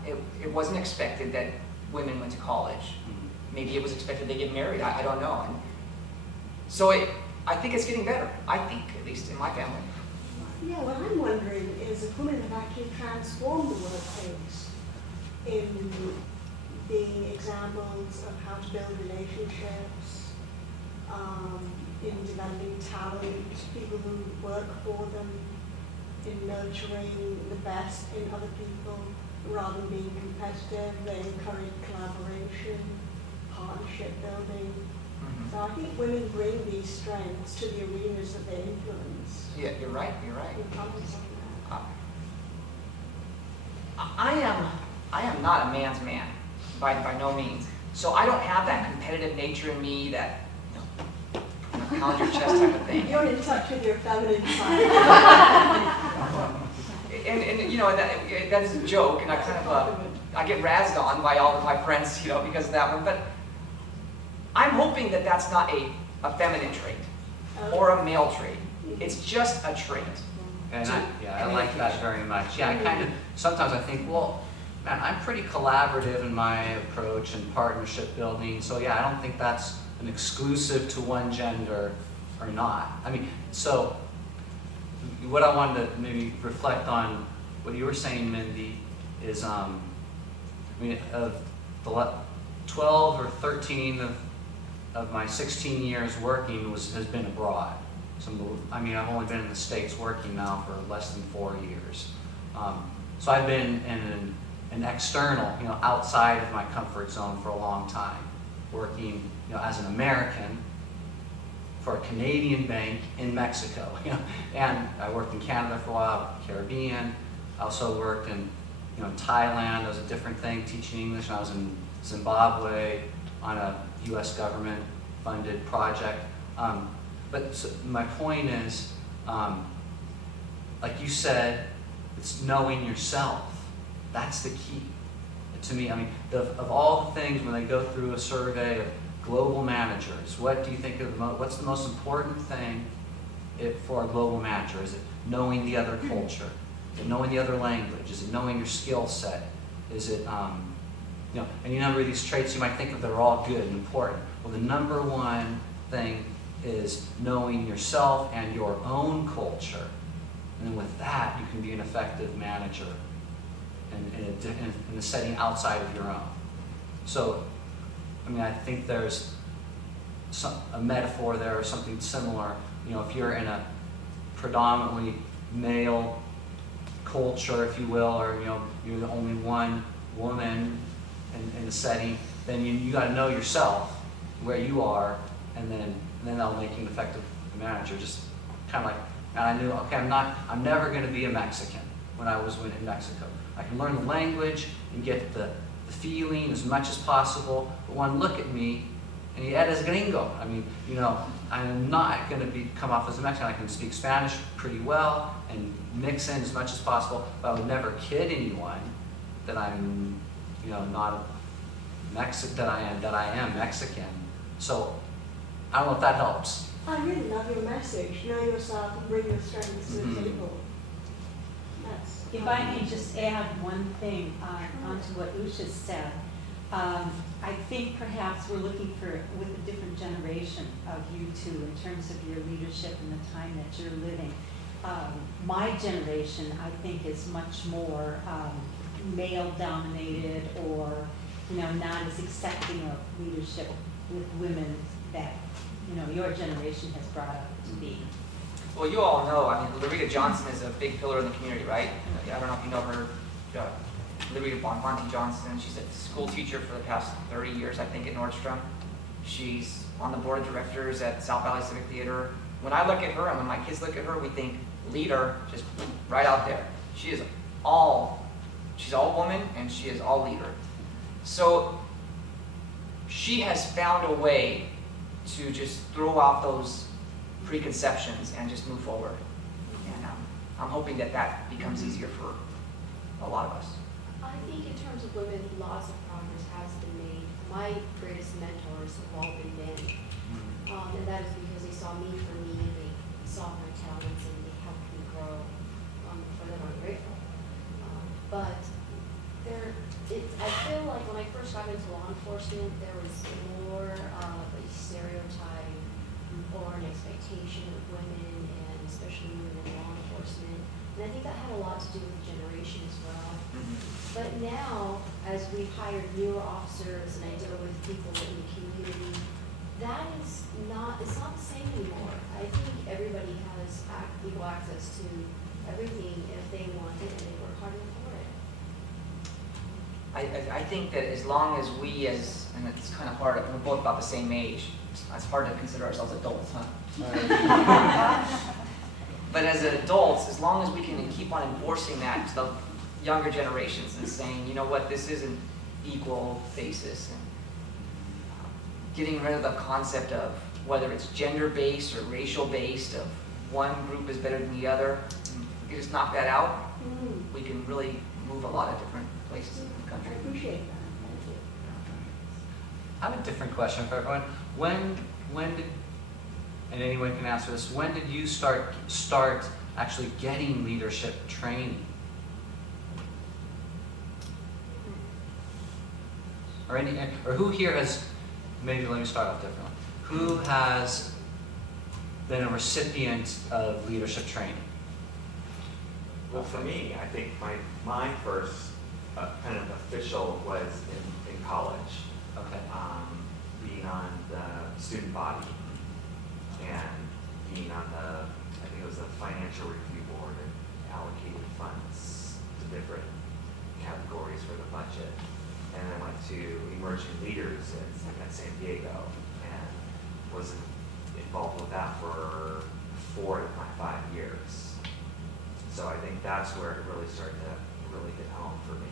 It wasn't expected that women went to college. Maybe it was expected they get married. I don't know. And so I think it's getting better. I think, at least in my family. Yeah, what I'm wondering is if women have actually transformed the workplace in being examples of how to build relationships, in developing talent, people who work for them, in nurturing the best in other people, rather than being competitive. They encourage collaboration, partnership building. So I think women bring these strengths to the arenas that they influence. Yeah, you're right. You're right. Can you comment on that? I am not a man's man, by no means. So I don't have that competitive nature in me, that pound your chest type of thing. You're in touch with your feminine side. And you know, that is a joke, and I kind of I get razzed on by all of my friends, you know, because of that one. But I'm hoping that that's not a feminine trait or a male trait. It's just a trait. And I like that very much. Yeah, I kind of, sometimes I think, well, man, I'm pretty collaborative in my approach and partnership building. So yeah, I don't think that's an exclusive to one gender or not. I mean, so what I wanted to maybe reflect on what you were saying, Mindy, is I mean, of the 12 or 13 of my 16 years working has been abroad. I mean, I've only been in the States working now for less than 4 years. So I've been in an external, you know, outside of my comfort zone for a long time, working, you know, as an American for a Canadian bank in Mexico. You know, and I worked in Canada for a while, Caribbean. I also worked in, you know, Thailand. That was a different thing, teaching English. And I was in Zimbabwe on a U.S. government-funded project. But so my point is, like you said, it's knowing yourself. That's the key. To me, I mean, of all the things, when they go through a survey of global managers, what do you think of what's the most important thing for a global manager? Is it knowing the other culture? Is it knowing the other language? Is it knowing your skill set? Is it, you know, any number of these traits you might think of that are all good and important. Well, the number one thing is knowing yourself and your own culture. And then with that, you can be an effective manager in a setting outside of your own. So, I mean, I think there's a metaphor there or something similar. You know, if you're in a predominantly male culture, if you will, or, you know, you're the only one woman in the setting, then you got to know yourself, where you are, and then that'll make you an effective manager. Just kind of like, and I knew, okay, I'm never going to be a Mexican when I was in Mexico. I can learn the language and get the feeling as much as possible, but one look at me, and eres gringo. I mean, you know, I'm not going to come off as a Mexican. I can speak Spanish pretty well and mix in as much as possible, but I would never kid anyone that I'm, you know, not Mexican, that I am Mexican. So I don't know if that helps. I really love your message. Know yourself and bring your strengths to the table. If I may just add one thing onto what Usha said, I think perhaps we're looking with a different generation of you two in terms of your leadership and the time that you're living. My generation, I think, is much more male-dominated, or, you know, not as accepting of leadership with women that, you know, your generation has brought up to be. Well, you all know, I mean, Larita Johnson is a big pillar in the community, right? I don't know if you know her, Larita Monty Johnson. She's a school teacher for the past 30 years, I think, at Nordstrom. She's on the board of directors at South Valley Civic Theater. When I look at her and when my kids look at her, we think leader, just right out there. She's all woman and she is all leader. So she has found a way to just throw off those preconceptions and just move forward. And I'm hoping that that becomes easier for a lot of us. I think in terms of women, lots of progress has been made. My greatest mentors have all been men. And that is because they saw me for me, and they saw my talents, and they helped me grow. For them, I'm grateful. But I feel like when I first got into law enforcement, there was more of a stereotype or an expectation of women, and especially women in law enforcement. And I think that had a lot to do with the generation as well. But now, as we've hired newer officers and I deal with people in the community, it's not the same anymore. I think everybody has equal access to everything if they want it and they work hard for it. I think that as long as we and it's kind of hard, we're both about the same age, it's hard to consider ourselves adults, huh? But as adults, as long as we can keep on enforcing that to the younger generations and saying, you know what, this is an equal basis, and getting rid of the concept of whether it's gender-based or racial-based, of one group is better than the other, and if you just knock that out, we can really move a lot of different places in the country. I appreciate that. Thank you. I have a different question for everyone. When did, and anyone can answer this, when did you start actually getting leadership training? Or who here has, maybe let me start off differently. Who has been a recipient of leadership training? Well, for me, I think my first kind of official was in college. Okay. Being on the student body and being on I think it was the financial review board, and allocated funds to different categories for the budget. And I went to emerging leaders at San Diego and was involved with that for 4 of my 5 years. So I think that's where it really started to really hit home for me.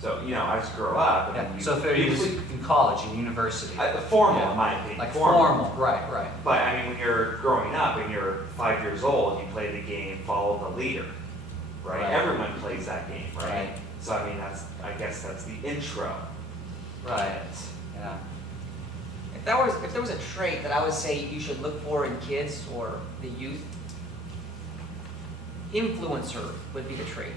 So, I just grew up. Yeah. So if you in college, in university. Formal, in my opinion. Like formal, right. But I mean, when you're growing up and you're 5 years old, you play the game, follow the leader, right? Everyone plays that game, right? So I mean, I guess that's the intro. Right. Yeah. If there was a trait that I would say you should look for in kids or the youth, influencer would be the trait.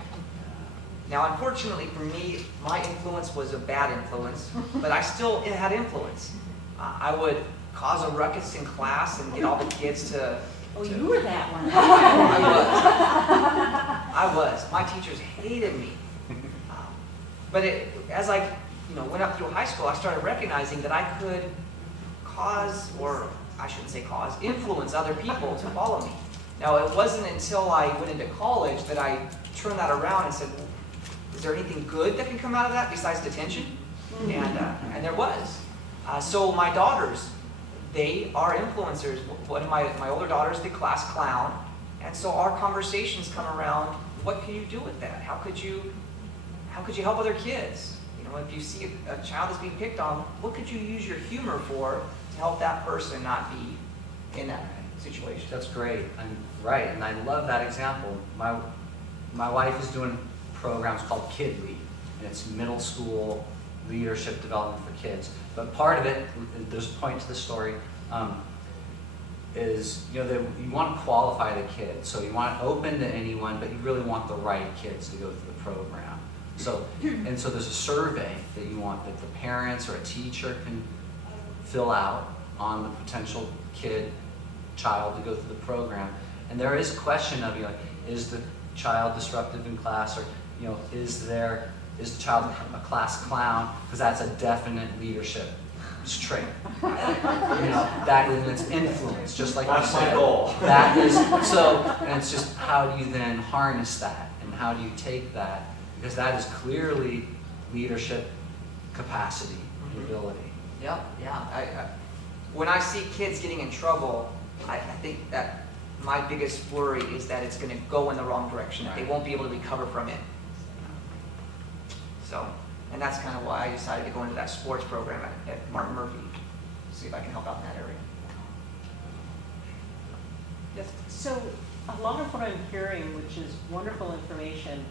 Now, unfortunately for me, my influence was a bad influence, but I still had influence. I would cause a ruckus in class and get all the kids to... Oh, you were that one. I was. My teachers hated me. But as I went up through high school, I started recognizing that I could influence other people to follow me. Now, it wasn't until I went into college that I turned that around and said, well, is there anything good that can come out of that besides detention? And there was. So my daughters, they are influencers. One of my older daughters, the class clown. And so our conversations come around, what can you do with that? How could you help other kids? If you see a child that's being picked on, what could you use your humor for to help that person not be in that situation? That's great. Right, and I love that example. My wife is doing programs called Kid Lead, and it's middle school leadership development for kids. But part of it, there's a point to the story, is you want to qualify the kid. So you want it open to anyone, but you really want the right kids to go through the program. So there's a survey that you want that the parents or a teacher can fill out on the potential child to go through the program. And there is a question of, is the child disruptive in class, or is the child a class clown? Because that's a definite leadership trait. That is its influence, just like that's you said. my goal. That is and it's just how do you then harness that, and how do you take that, because that is clearly leadership capacity and ability. Yep, yeah. When I see kids getting in trouble, I think that my biggest worry is that it's going to go in the wrong direction, that they won't be able to recover from it. So, and that's kind of why I decided to go into that sports program at Martin Murphy, see if I can help out in that area. Yes. So a lot of what I'm hearing, which is wonderful information,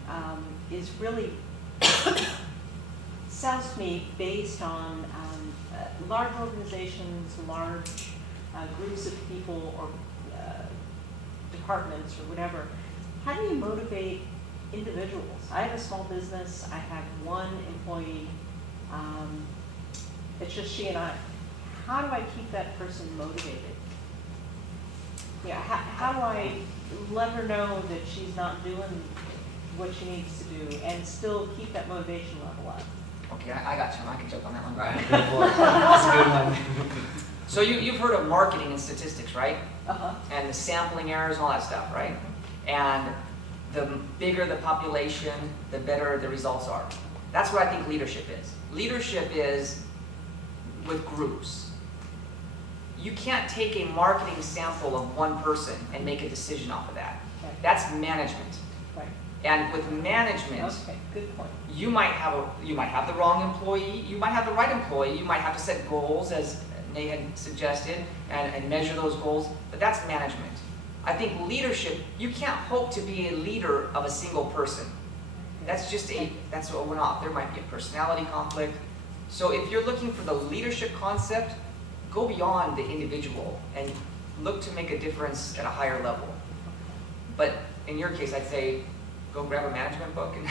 is really, sounds to me based on large organizations, large groups of people or departments or whatever. How do you motivate individuals? I have a small business. I have one employee. It's just she and I. How do I keep that person motivated? Yeah, how do I let her know that she's not doing what she needs to do and still keep that motivation level up? Okay, I got you. I can joke on that one. Right, good point. That's a good one. So you've heard of marketing and statistics, right? Uh-huh. And the sampling errors and all that stuff, right? And the bigger the population, the better the results are. That's what I think leadership is. Leadership is with groups. You can't take a marketing sample of one person and make a decision off of that. Okay. That's management. Right. And with management, Okay, good point. you might have the wrong employee, you might have the right employee, you might have to set goals, as Nate had suggested, and measure those goals, but that's management. I think leadership, you can't hope to be a leader of a single person. That's what went off. There might be a personality conflict. So if you're looking for the leadership concept, go beyond the individual and look to make a difference at a higher level. But in your case, I'd say, go grab a management book and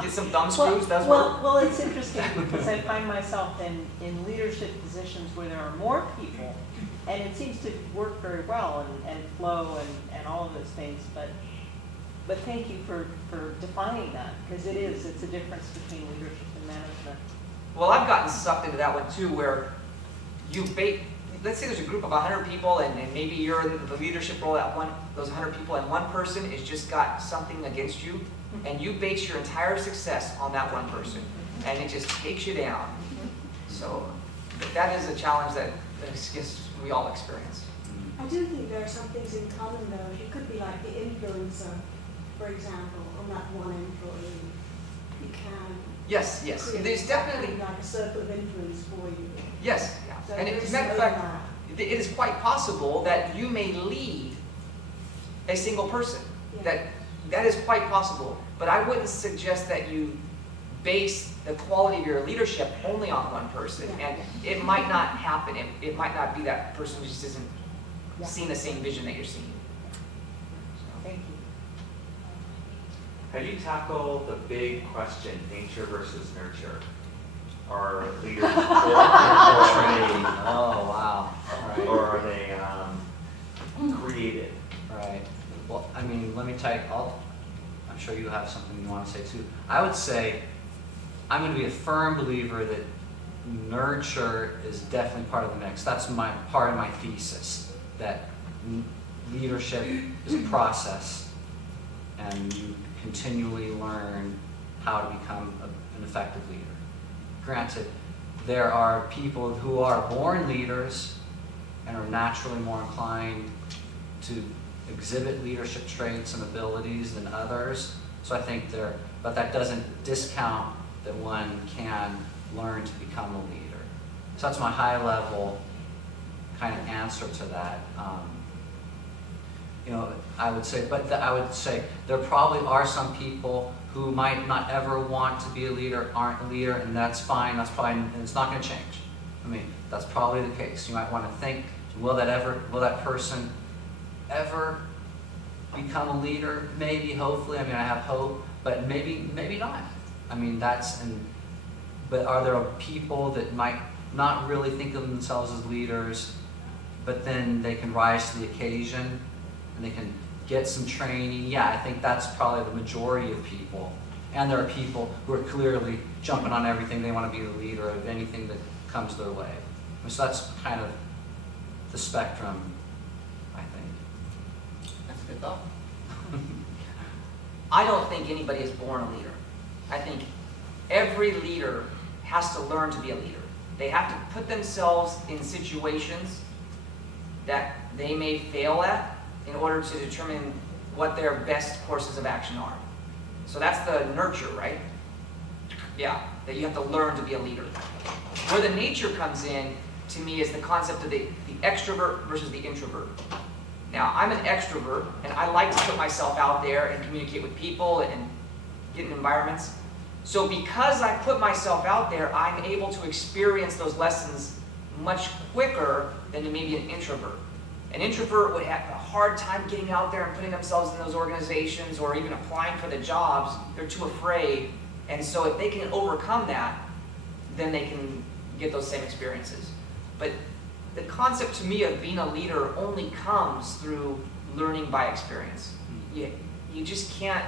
get some thumb screws. That's well, it's interesting because I find myself in leadership positions where there are more people, and it seems to work very well and flow and all of those things. But thank you for defining that, because it's a difference between leadership and management. Well, I've gotten sucked into that one too, where let's say there's a group of 100 people, and maybe you're in the leadership role at those 100 people, and one person has just got something against you, and you base your entire success on that one person, and it just takes you down. So that is a challenge that I guess we all experience. I do think there are some things in common though. You could be like the influencer, for example, on that one employee. You can. Yes. There's definitely like a circle of influence for you. Yes. Yeah. So And as a matter of fact, it is quite possible that you may lead a single person. Yeah. That is quite possible. But I wouldn't suggest that you base the quality of your leadership only on one person. Yeah. And it might not happen. It might not be that person who just isn't seeing the same vision that you're seeing. Thank you. How do you tackle the big question, nature versus nurture? Are leaders Oh, wow. Right. or are they created? Right. Well, I mean, let me tell you, I'm sure you have something you want to say too. I would say I'm going to be a firm believer that nurture is definitely part of the mix. That's part of my thesis, that leadership is a process, and you continually learn how to become an effective leader. Granted, there are people who are born leaders and are naturally more inclined to exhibit leadership traits and abilities than others. So I think but that doesn't discount that one can learn to become a leader. So that's my high level kind of answer to that. I would say there probably are some people who might not ever want to be a leader, aren't a leader, and that's fine. That's probably, and it's not going to change. I mean, that's probably the case. You might want to think, will that person ever become a leader? Maybe, hopefully. I mean, I have hope, but maybe not. I mean, but are there people that might not really think of themselves as leaders, but then they can rise to the occasion and they can get some training? Yeah, I think that's probably the majority of people. And there are people who are clearly jumping on everything. They want to be the leader of anything that comes their way. So that's kind of the spectrum, I think. That's a good thought. I don't think anybody is born a leader. I think every leader has to learn to be a leader. They have to put themselves in situations that they may fail at in order to determine what their best courses of action are. So that's the nurture, right? Yeah, that you have to learn to be a leader. Where the nature comes in, to me, is the concept of the extrovert versus the introvert. Now, I'm an extrovert, and I like to put myself out there and communicate with people and get in environments. So because I put myself out there, I'm able to experience those lessons much quicker than maybe an introvert. An introvert would have a hard time getting out there and putting themselves in those organizations or even applying for the jobs. They're too afraid. And so if they can overcome that, then they can get those same experiences. But the concept to me of being a leader only comes through learning by experience. You just can't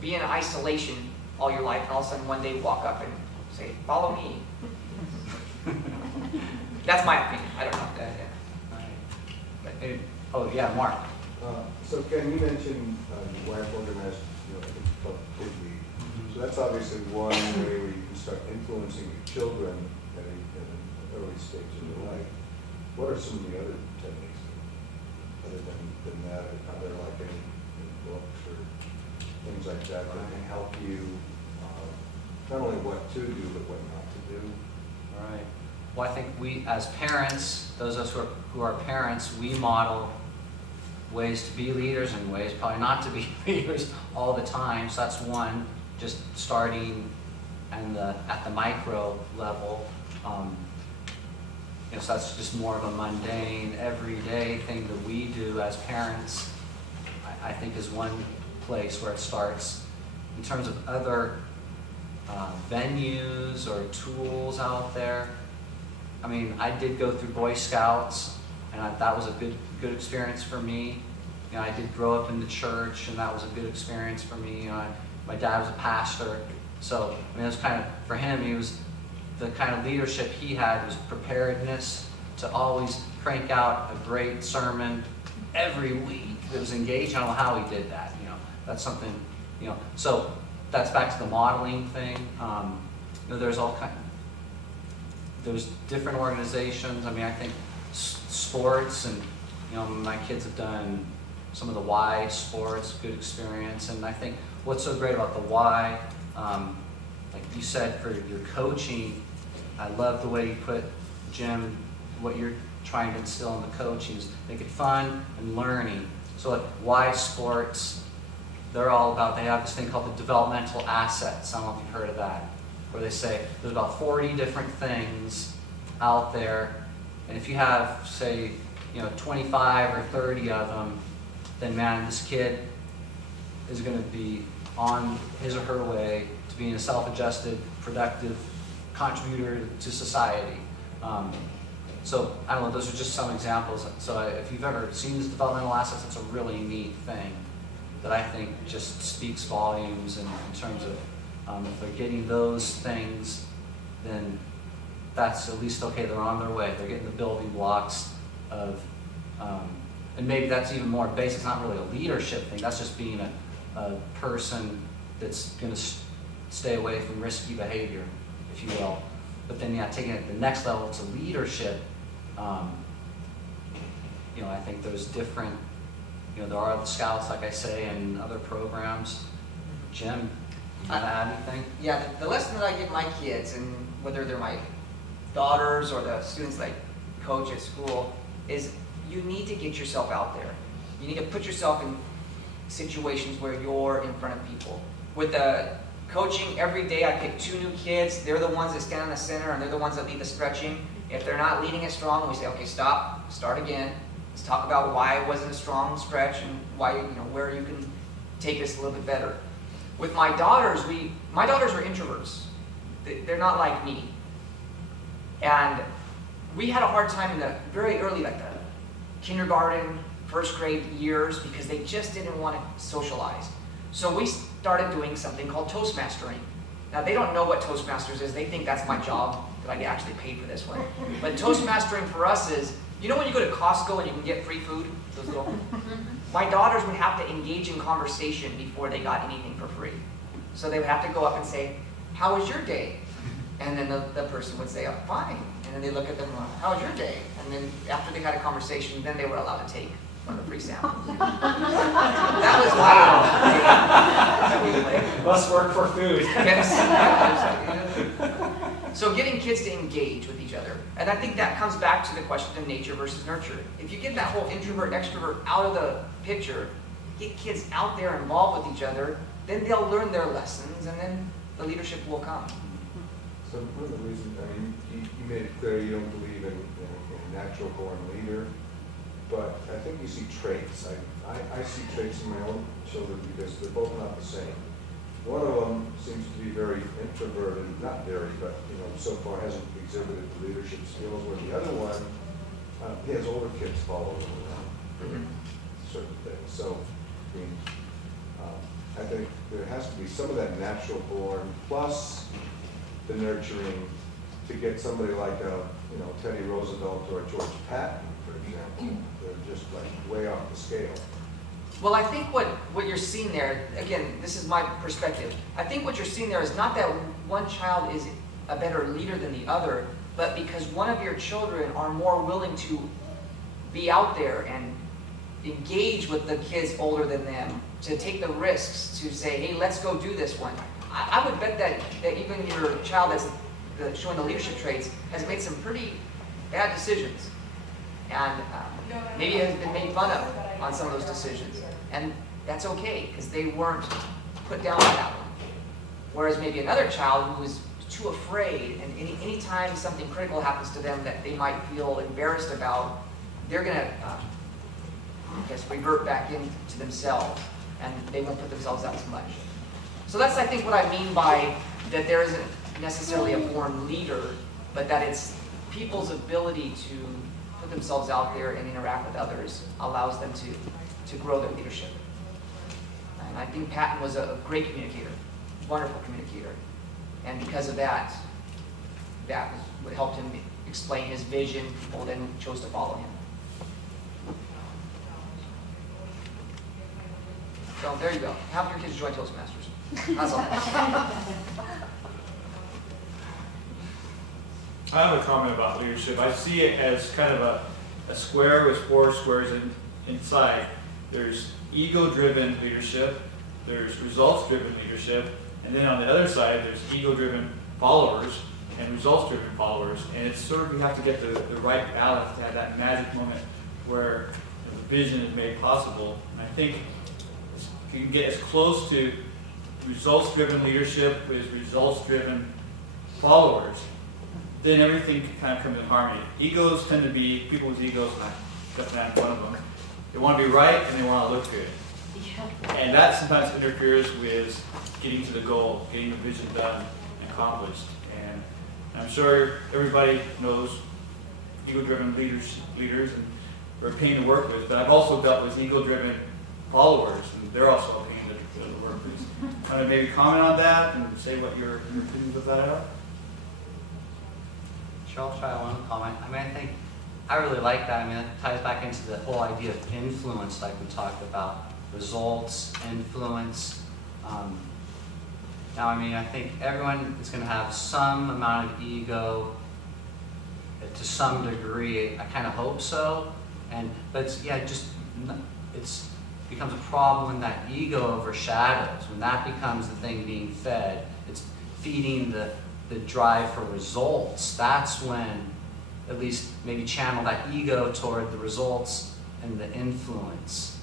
be in isolation all your life and all of a sudden one day walk up and say, follow me. That's my opinion. I don't know. Oh, yeah, Mark. So Ken, you mentioned your wife organized, I think it's called Kid League. So that's obviously one way where you can start influencing your children at an early stage in their life. What are some of the other techniques other than that? Are there like any books or things like that that can help you not only what to do, but what not to do? Right. Well, I think we, as parents, those of us who are parents, we model ways to be leaders and ways probably not to be leaders all the time. So that's one, just starting at the micro level. So that's just more of a mundane, everyday thing that we do as parents, I think is one place where it starts. In terms of other venues or tools out there, I mean, I did go through Boy Scouts, and that was a good experience for me. I did grow up in the church, and that was a good experience for me. My dad was a pastor, so I mean, it was kind of, for him, he was, the kind of leadership he had was preparedness to always crank out a great sermon every week that was engaged. I don't know how he did that, that's something, so that's back to the modeling thing. There's all kind. There's different organizations. I mean, I think sports, and my kids have done some of the Y sports, good experience. And I think what's so great about the Y, like you said, for your coaching, I love the way you put, Jim, what you're trying to instill in the coaching is make it fun and learning. So like Y sports, they're all about, they have this thing called the developmental assets. I don't know if you've heard of that, where they say there's about 40 different things out there, and if you have, say, 25 or 30 of them, then man, this kid is going to be on his or her way to being a self-adjusted, productive contributor to society. So I don't know, those are just some examples. So if you've ever seen these developmental assets, it's a really neat thing that I think just speaks volumes in terms of if they're getting those things, then that's at least okay, they're on their way. They're getting the building blocks of, and maybe that's even more basic. It's not really a leadership thing. That's just being a person that's going to stay away from risky behavior, if you will. But then, taking it to the next level to leadership, I think there's different, there are the Scouts, like I say, and other programs. Jim, you want to add anything? Yeah, the lesson that I give my kids, and whether they're my daughters or the students that I coach at school, is you need to get yourself out there. You need to put yourself in situations where you're in front of people. With the coaching, every day I pick 2 new kids. They're the ones that stand in the center, and they're the ones that lead the stretching. If they're not leading as strong, we say, okay, stop, start again. Let's talk about why it wasn't a strong stretch and why, where you can take this a little bit better. With my daughters, my daughters are introverts. They're not like me. And we had a hard time in the very early, like the kindergarten, first grade years, because they just didn't want to socialize. So we started doing something called Toastmastering. Now, they don't know what Toastmasters is. They think that's my job, that I get actually paid for this one. But Toastmastering for us is, when you go to Costco and you can get free food? Those little, my daughters would have to engage in conversation before they got anything for free. So they would have to go up and say, how was your day? And then the person would say, oh, fine. And then they look at them, how was your day? And then after they had a conversation, then they were allowed to take one of the free samples. That was wow. Must work for food. Yes. So getting kids to engage with each other. And I think that comes back to the question of nature versus nurture. If you get that whole introvert, extrovert out of the picture, get kids out there involved with each other, then they'll learn their lessons and then the leadership will come. So one of the reasons, I mean, you made it clear you don't believe in a natural born leader, but I think you see traits. I see traits in my own children because they're both not the same. One of them seems to be very introverted, not very, but so far hasn't exhibited the leadership skills, where the other one, he has older kids following him around for certain things. So, I mean, I think there has to be some of that natural born plus the nurturing to get somebody like Teddy Roosevelt or George Patton, for example. They're just like way off the scale. Well, I think what you're seeing there, again, this is my perspective. I think what you're seeing there is not that one child is a better leader than the other, but because one of your children are more willing to be out there and engage with the kids older than them, to take the risks, to say, hey, let's go do this one. I would bet that even your child that's showing the leadership traits has made some pretty bad decisions. And maybe has been made fun of on some of those decisions. And that's okay, because they weren't put down by that one. Whereas maybe another child who was too afraid, and any time something critical happens to them that they might feel embarrassed about, they're going to, I guess, revert back into themselves, and they won't put themselves out as much. So that's, I think, what I mean by that there isn't necessarily a born leader, but that it's people's ability to put themselves out there and interact with others allows them to grow their leadership. And I think Patton was a great communicator, wonderful communicator. And because of that, that was what helped him explain his vision. People then chose to follow him. So there you go. Have your kids join Toastmasters. That's all. I have a comment about leadership. I see it as kind of a square with 4 squares inside. There's ego-driven leadership, there's results-driven leadership, and then on the other side, there's ego-driven followers and results-driven followers. And it's sort of, you have to get the right balance to have that magic moment where the vision is made possible. And I think if you can get as close to results-driven leadership with results-driven followers, then everything can kind of come in harmony. Egos tend to be, people with egos, and I definitely am one of them, they want to be right and they want to look good. Yeah. And that sometimes interferes with getting to the goal, getting the vision done and accomplished. And I'm sure everybody knows ego-driven leaders, and they're a pain to work with, but I've also dealt with ego-driven followers, and they're also a pain to work with. Kind of maybe comment on that and say what your opinions of that are? Sure, I'll try one comment. I mean, I really like that. I mean, it ties back into the whole idea of influence, like we talked about. Results, influence. Now, I mean, I think everyone is going to have some amount of ego to some degree. I kind of hope so. But it's, yeah, it's becomes a problem when that ego overshadows. When that becomes the thing being fed, it's feeding the drive for results. That's when, at least maybe channel that ego toward the results and the influence.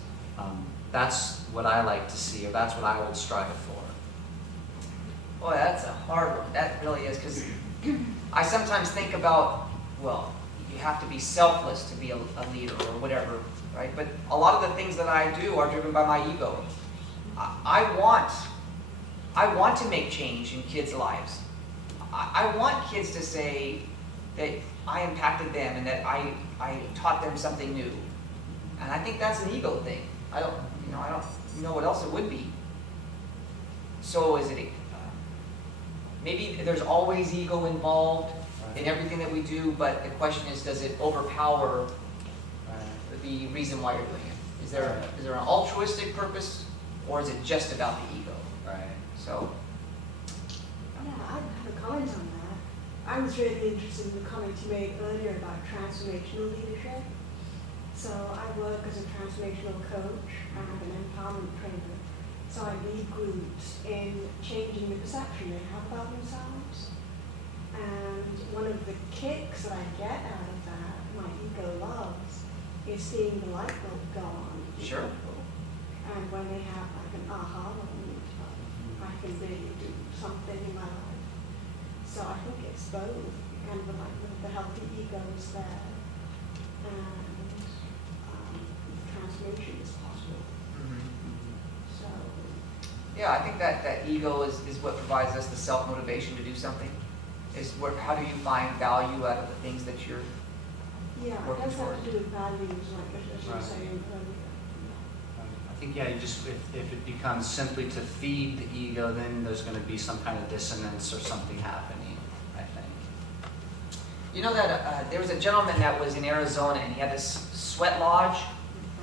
That's what I like to see, or that's what I would strive for. Boy, that's a hard one. That really is, because I sometimes think about, well, you have to be selfless to be a leader or whatever, right? But a lot of the things that I do are driven by my ego. I want to make change in kids' lives. I want kids to say that I impacted them and that I taught them something new. And I think that's an ego thing. I don't know what else it would be. So is it, maybe there's always ego involved in everything that we do, but the question is, does it overpower the reason why you're doing it? Is there an altruistic purpose, or is it just about the ego? Right. So, Yeah, I have a comment on that. I was really interested in the comment you made earlier about transformational leadership. So I work as a transformational coach and an empowerment trainer. So I lead groups in changing the perception they have about themselves. And one of the kicks that I get out of that, my ego loves, is seeing the light bulb go on. in Sure. people. And when they have like an aha moment, I can really do something in my life. So I think it's both, kind of like the healthy ego is there, and transformation is possible. So, Yeah, I think that ego is what provides us the self-motivation to do something. Is where, how do you find value out of the things that you're yeah, it working does have toward? to do with values, like as you were Right. saying earlier. I think, yeah, you just, if it becomes simply to feed the ego, then there's gonna be some kind of dissonance or something happening, I think. You know that there was a gentleman that was in Arizona and he had this sweat lodge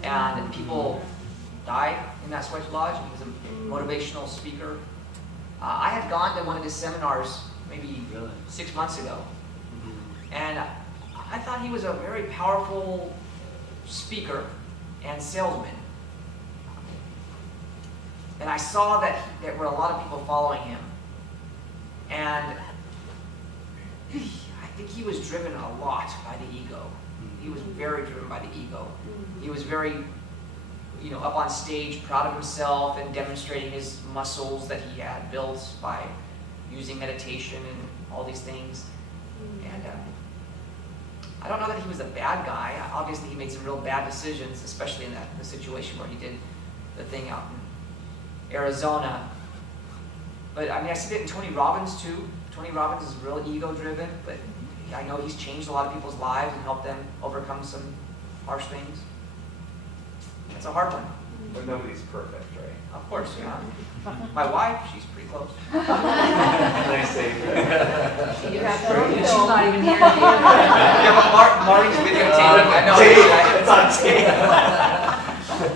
and people died in that sweat lodge. He was a motivational speaker. I had gone to one of his seminars maybe Really? 6 months ago, and I thought he was a very powerful speaker and salesman. And I saw that there were a lot of people following him. And I think he was driven a lot by the ego. He was very driven by the ego. He was very, up on stage, proud of himself and demonstrating his muscles that he had built by using meditation and all these things. And I don't know that he was a bad guy. Obviously, he made some real bad decisions, especially in the situation where he did the thing out in Arizona. But I mean, I see that in Tony Robbins too. Tony Robbins is real ego-driven, but I know he's changed a lot of people's lives and helped them overcome some harsh things. It's a hard one. But nobody's perfect, right? Of course, yeah. My wife, she's pretty close. Nice save there. You have to She's go. not even here. Yeah, but Marty's videotaping. I know. It's on tape.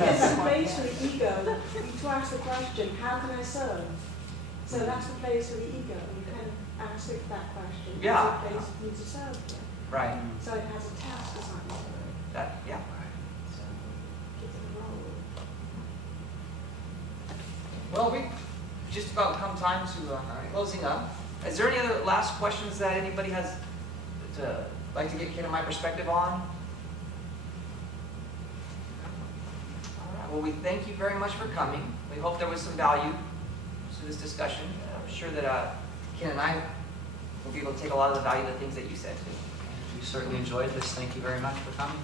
It's a place for the ego to ask the question, how can I serve? So that's the place for the ego. You kind of ask it that question. Yeah. It's a place for you to serve. Right. So it has a task assigned to it. That, yeah. So gives it a role. Well, we've just about come time to closing up. Is there any other last questions that anybody has to like to get kind of my perspective on? All right. Well, we thank you very much for coming. We hope there was some value to this discussion. I'm sure that Ken and I will be able to take a lot of the value of the things that you said too. We certainly enjoyed this. Thank you very much for coming.